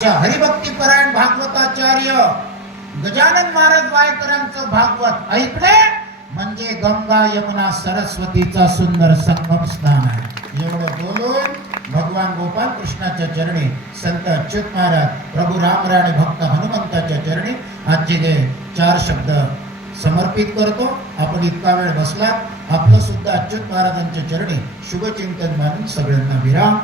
हरिभक्तीपरायण भागवताचार्य गजानन महाराज वायकरांचं भागवत ऐकणे म्हणजे गंगा यमुना सरस्वतीचा सुंदर संगम स्नान आहे। एवढं बोलून भगवान गोपाल कृष्णाच्या चरणी संत अच्युत महाराज प्रभू रामराय आणि भक्त हनुमंताच्या चरणी आजचे जे 4 शब्द समर्पित करतो। आपण इतका वेळ बसला, आपलं सुद्धा अच्युत महाराजांच्या चरणी शुभचिंतन मानून सगळ्यांना विराम,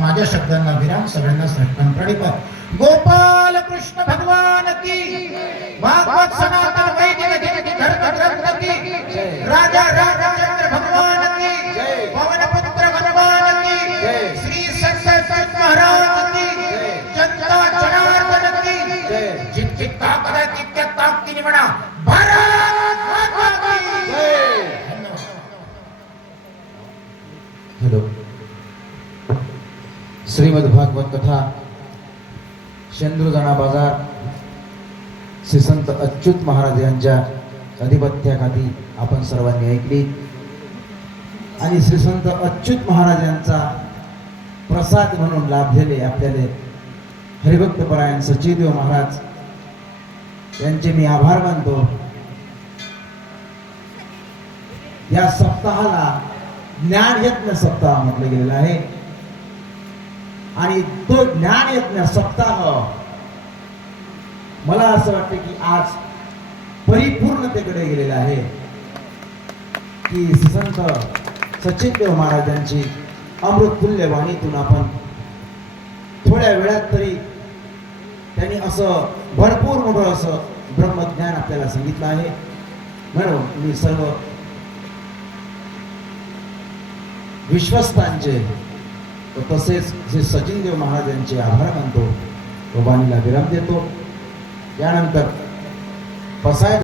माझ्या शब्दांना विराम, सगळ्यांना साष्टांग प्रणिपात। गोपाल कृष्ण भगवान की, भागवत सनातन वैदिक धर्म ग्रंथ की, राजा रामचंद्र भगवान की, पवन पुत्र भगवान की, श्री संत अच्युत महाराज की, जनता जनार्दन की, जितकी ताकद आहे तितक्या ताकदीने म्हणा भारत माता की जय। हेलो, श्रीमद भागवत कथा शेंद्रुजना बाजार श्री संत अच्युत महाराज यांच्या अधिपत्याखाली आपण सर्वांनी ऐकली आणि श्री संत अच्युत महाराज यांचा प्रसाद म्हणून लाभलेले आपल्याला हरिभक्तपरायण सचिदेव महाराज यांचे मी आभार मानतो। या सप्ताहाला ज्ञान यज्ञ सप्ताह म्हटलं गेलेलं आहे आणि तो ज्ञान यज्ञ सप्ताह मला असं वाटतं की आज परिपूर्णतेकडे गेलेला आहे की संत सचिदेव महाराजांची अमृततुल्य वाणीतून आपण थोड्या वेळात तरी त्यांनी असं भरपूर मोठं असं ब्रह्मज्ञान आपल्याला सांगितलं आहे। म्हणून मी सर्व विश्वस्तांचे तसेच श्री सचिदेव महाराज यांचे आभार मानतो व वाणीला विराम देतो। यानंतर पसाय